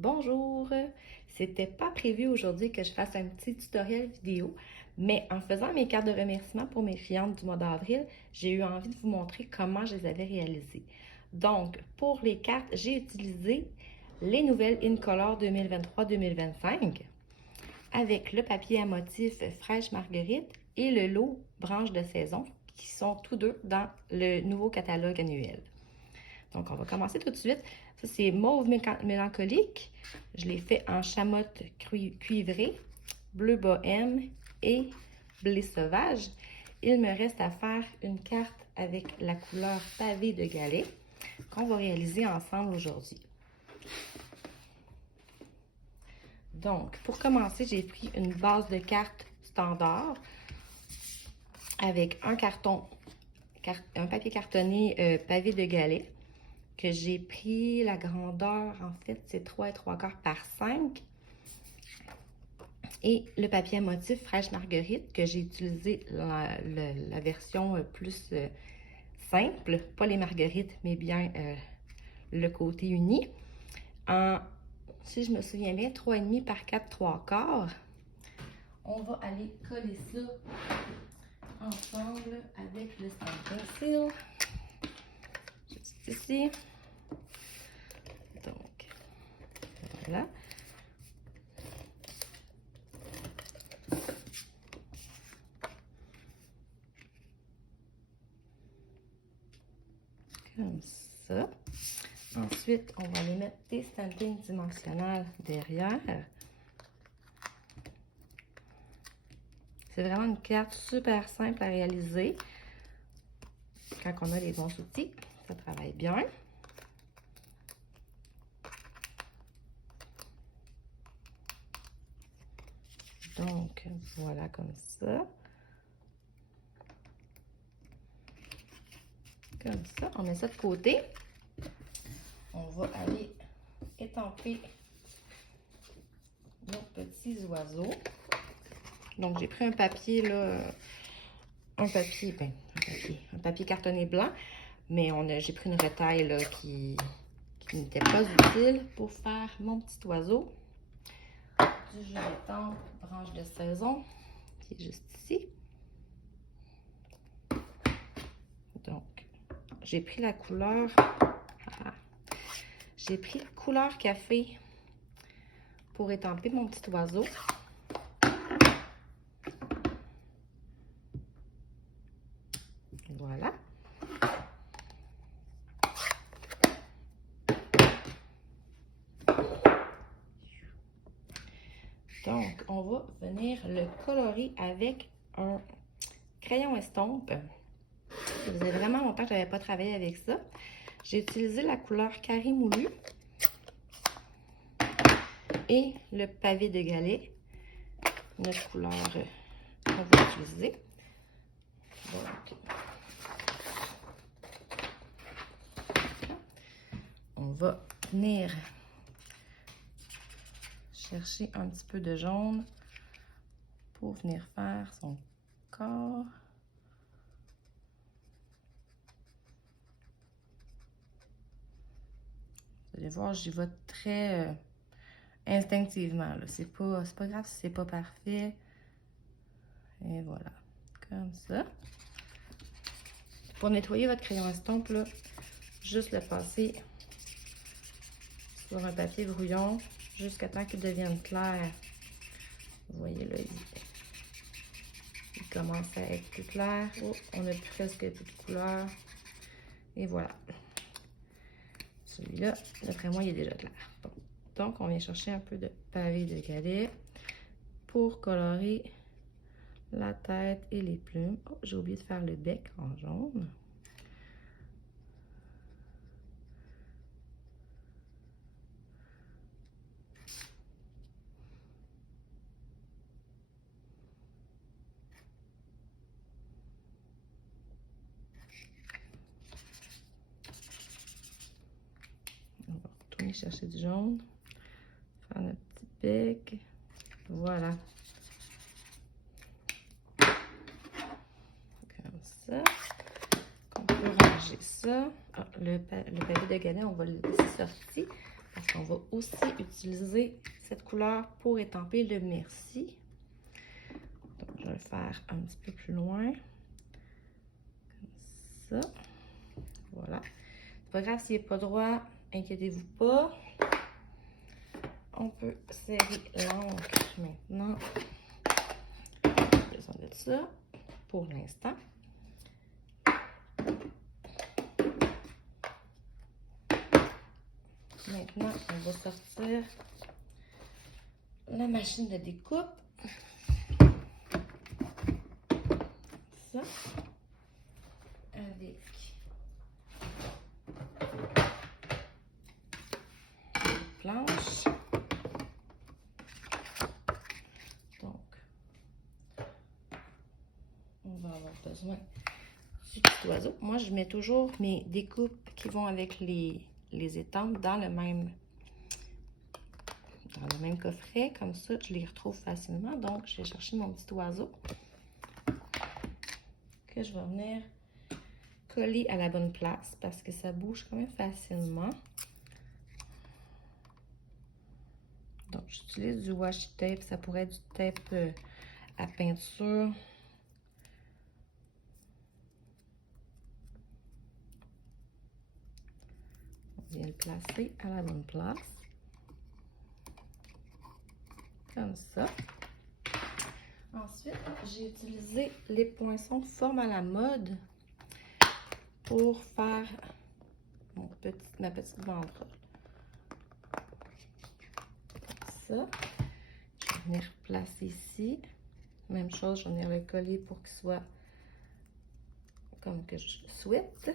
Bonjour! C'était pas prévu aujourd'hui que je fasse un petit tutoriel vidéo, mais en faisant mes cartes de remerciement pour mes clientes du mois d'avril, j'ai eu envie de vous montrer comment je les avais réalisées. Donc, pour les cartes, j'ai utilisé les nouvelles Incolor 2023-2025 avec le papier à motif Fraîche Marguerite et le lot Branche de saison qui sont tous deux dans le nouveau catalogue annuel. Donc, on va commencer tout de suite. Ça, c'est Mauve mélancolique. Je l'ai fait en chamotte cuivrée, bleu bohème et blé sauvage. Il me reste à faire une carte avec la couleur pavé de galets qu'on va réaliser ensemble aujourd'hui. Donc, pour commencer, j'ai pris une base de cartes standard avec un papier cartonné pavé de galets que j'ai pris la grandeur, en fait, c'est 3,75 par 5. Et le papier à motif Fraîche Marguerite, que j'ai utilisé la version plus simple, pas les marguerites, mais bien le côté uni. Si je me souviens bien, 3,5 par 4,75. On va aller coller ça ensemble avec le Stampin' Seal. Juste ici. Donc, voilà. Comme ça. Ensuite, on va aller mettre des stampings dimensionnels derrière. C'est vraiment une carte super simple à réaliser. Quand on a les bons outils, ça travaille bien. Donc, voilà comme ça. Comme ça, on met ça de côté. On va aller étamper nos petits oiseaux. Donc, j'ai pris un papier, là, un papier cartonné blanc, mais j'ai pris une retaille là, qui n'était pas utile pour faire mon petit oiseau. Du jus d'étampe, branche de saison, qui est juste ici. Donc, j'ai pris la couleur, café pour étamper mon petit oiseau. Voilà. Donc, on va venir le colorer avec un crayon estompe. Ça faisait vraiment longtemps que je n'avais pas travaillé avec ça. J'ai utilisé la couleur carré moulu et le pavé de galets, notre couleur qu'on va utiliser. Donc, on va venir chercher un petit peu de jaune pour venir faire son corps. Vous allez voir, j'y vais très instinctivement. C'est pas grave si c'est pas parfait. Et voilà, comme ça. Pour nettoyer votre crayon estompe, là, juste le passer sur un papier brouillon jusqu'à temps qu'il devienne clair. Vous voyez là, il commence à être plus clair. Oh, on a presque plus de couleur. Et voilà. Celui-là, d'après moi, il est déjà clair. Donc, on vient chercher un peu de pavé de galets pour colorer la tête et les plumes. Oh, j'ai oublié de faire le bec en jaune. On va retourner chercher du jaune. Faire notre petit bec. Voilà. Comme ça. On peut ranger ça. Ah, le papier de galet, on va le laisser sorti parce On va aussi utiliser cette couleur pour étamper le merci. Donc, je vais le faire un petit peu plus loin. Comme ça. Voilà. C'est pas grave s'il n'est pas droit, inquiétez-vous pas. On peut serrer l'encre maintenant. J'ai besoin de ça pour l'instant. Maintenant, on va sortir la machine de découpe. Ça. Avec une planche. Donc, on va avoir besoin du petit oiseau. Moi, je mets toujours mes découpes qui vont avec les étampes dans le même coffret. Comme ça, je les retrouve facilement. Donc, je vais chercher mon petit oiseau que je vais venir coller à la bonne place parce que ça bouge quand même facilement. Donc, j'utilise du washi tape. Ça pourrait être du tape à peinture. On vient le placer à la bonne place. Comme ça. Ensuite, j'ai utilisé les poinçons forme à la mode pour faire ma petite banderole. Comme ça. Je vais venir placer ici. Même chose, je vais venir le coller pour qu'il soit comme que je souhaite.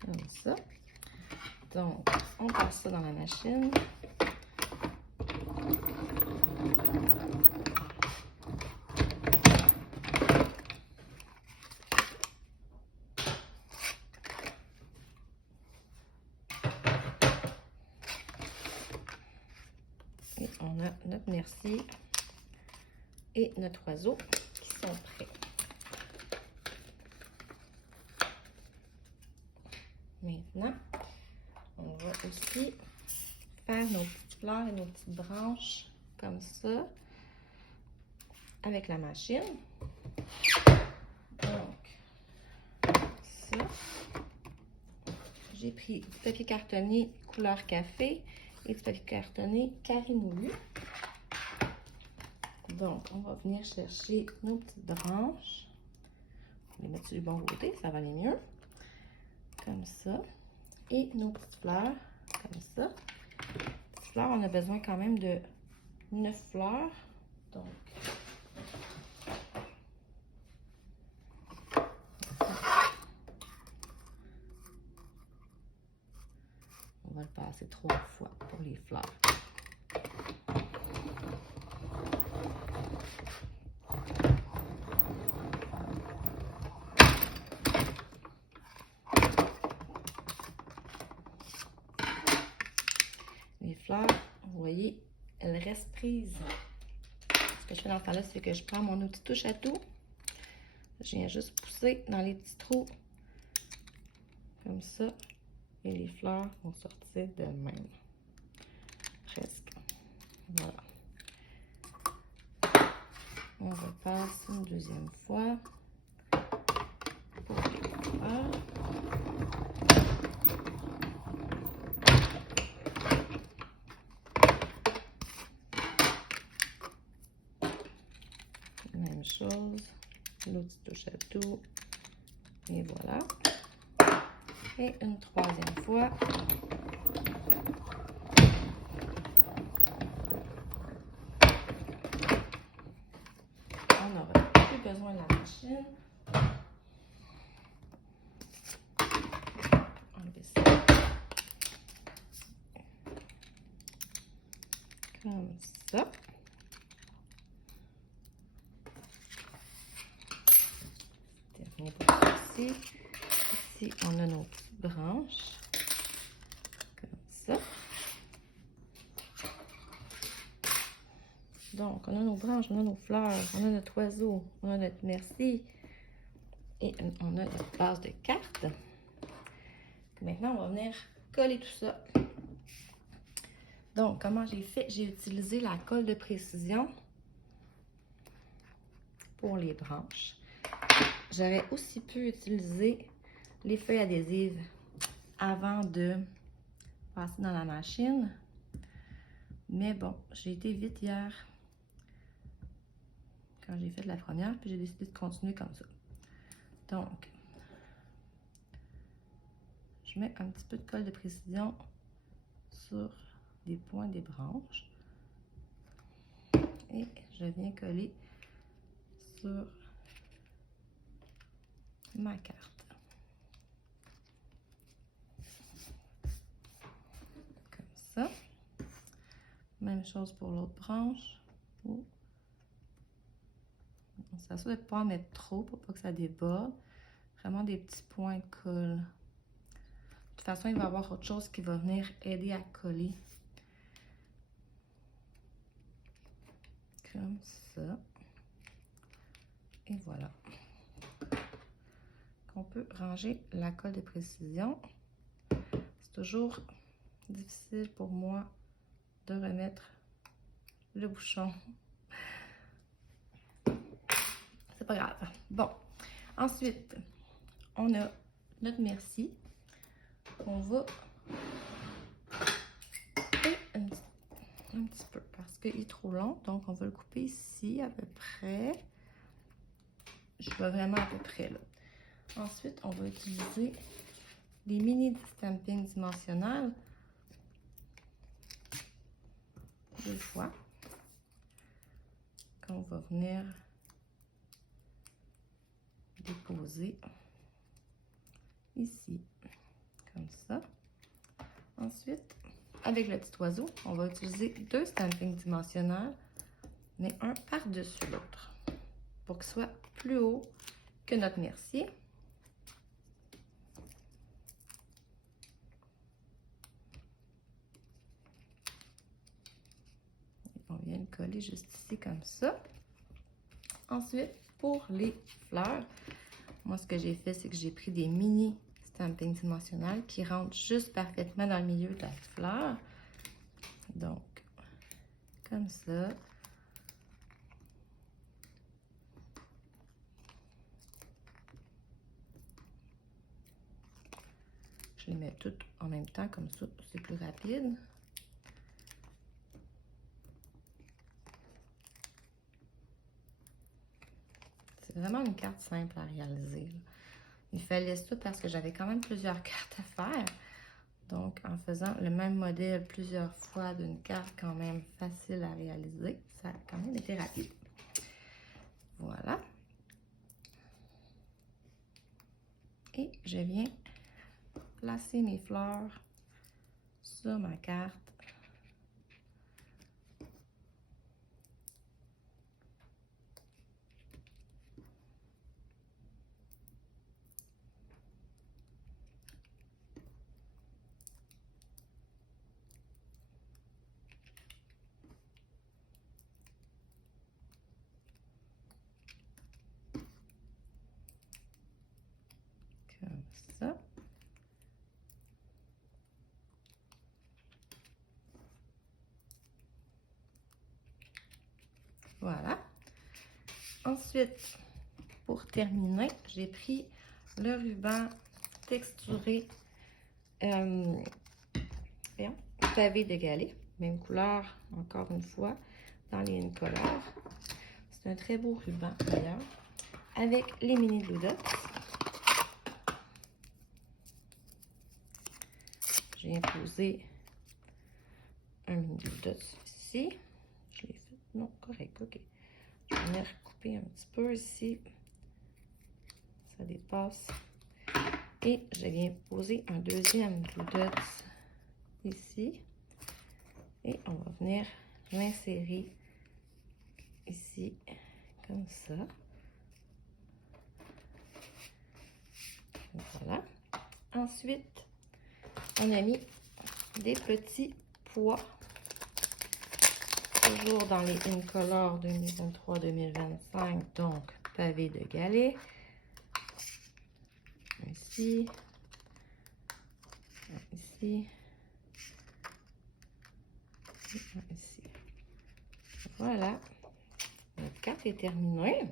Comme ça. Donc, on passe ça dans la machine. Et on a notre merci et notre oiseau qui sont prêts. Maintenant, on va aussi faire nos petites fleurs et nos petites branches comme ça avec la machine. Donc, ça. J'ai pris du papier cartonné couleur café et du papier cartonné carré moulu. Donc, on va venir chercher nos petites branches. On va les mettre du bon côté, ça va aller mieux. Comme ça. Et nos petites fleurs, comme ça. Petites fleurs, on a besoin quand même de 9 fleurs. Donc, on va le passer 3 fois pour les fleurs. Les fleurs, vous voyez, elles restent prises. Ce que je fais dans ce temps-là, c'est que je prends mon outil touche à tout. Je viens juste pousser dans les petits trous. Comme ça. Et les fleurs vont sortir de même. Presque. Voilà. On repasse une deuxième fois. Pour les fleurs. Même chose, l'outil touche à tout, et voilà. Et une troisième fois. On n'aura plus besoin de la machine. Enlever ça. Comme ça. Terminé pour ceci. Ici, on a nos petites branches. Comme ça. Donc, on a nos branches, on a nos fleurs, on a notre oiseau, on a notre merci. Et on a notre base de cartes. Maintenant, on va venir coller tout ça. Donc, comment j'ai fait? J'ai utilisé la colle de précision pour les branches. J'aurais aussi pu utiliser les feuilles adhésives avant de passer dans la machine. Mais bon, j'ai été vite hier quand j'ai fait la première, puis j'ai décidé de continuer comme ça. Donc, je mets un petit peu de colle de précision sur les points des branches et je viens coller sur ma carte. Comme ça. Même chose pour l'autre branche. On s'assure de ne pas en mettre trop pour pas que ça déborde. Vraiment des petits points de colle. De toute façon, il va y avoir autre chose qui va venir aider à coller. Comme ça. Et voilà. On peut ranger la colle de précision. C'est toujours difficile pour moi de remettre le bouchon. C'est pas grave. Bon. Ensuite, on a notre merci. On va couper un petit peu parce qu'il est trop long. Donc, on va le couper ici à peu près. Je vais vraiment à peu près là. Ensuite, on va utiliser les mini stampings dimensionnels. 2 fois. Qu'on va venir déposer ici, comme ça. Ensuite, avec le petit oiseau, on va utiliser 2 stampings dimensionnels, mais un par-dessus l'autre, pour qu'il soit plus haut que notre merci. On vient le coller juste ici, comme ça. Ensuite, pour les fleurs, moi, ce que j'ai fait, c'est que j'ai pris des mini stampings dimensionnels qui rentrent juste parfaitement dans le milieu de la fleur. Donc, comme ça. Je les mets toutes en même temps, comme ça, c'est plus rapide. C'est vraiment une carte simple à réaliser, là. Il fallait ça parce que j'avais quand même plusieurs cartes à faire. Donc, en faisant le même modèle plusieurs fois d'une carte quand même facile à réaliser, ça a quand même été rapide. Voilà. Et je viens placer mes fleurs sur ma carte. Comme ça. Voilà. Ensuite, pour terminer, j'ai pris le ruban texturé pavé de galets, même couleur, encore une fois, dans les Incolores. C'est un très beau ruban d'ailleurs, avec les mini Glue Dots. J'ai imposé un mini Glue Dots ici. Je l'ai fait, non, correct, ok. Je vais venir couper un petit peu ici. Ça dépasse. Et je viens poser un deuxième Glue Dots ici. Et on va venir l'insérer ici, comme ça. Voilà. Ensuite, on a mis des petits pois toujours dans les Incolor 2023-2025, donc pavé de galets. Ici, ici, ici. Voilà, notre carte est terminée.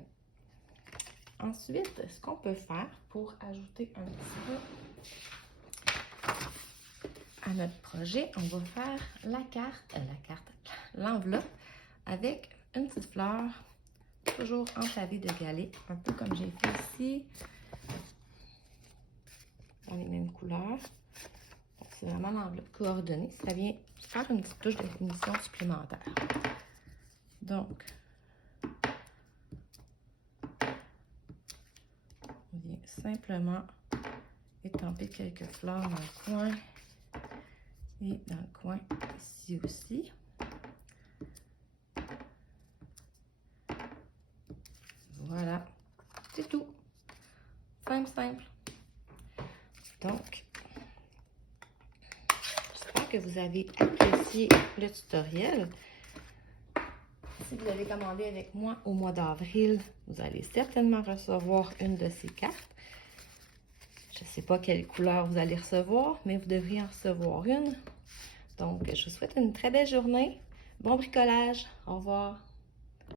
Ensuite, ce qu'on peut faire pour ajouter un petit peu à notre projet, on va faire l'enveloppe avec une petite fleur, toujours en pavé de galets, un peu comme j'ai fait ici, dans les mêmes couleurs. C'est vraiment l'enveloppe coordonnée. Ça vient faire une petite touche de finition supplémentaire. Donc, on vient simplement étamper quelques fleurs dans le coin et dans le coin ici aussi. Voilà, c'est tout. Simple, simple. Donc, j'espère que vous avez apprécié le tutoriel. Si vous avez commandé avec moi au mois d'avril, vous allez certainement recevoir une de ces cartes. Je ne sais pas quelle couleur vous allez recevoir, mais vous devriez en recevoir une. Donc, je vous souhaite une très belle journée. Bon bricolage. Au revoir.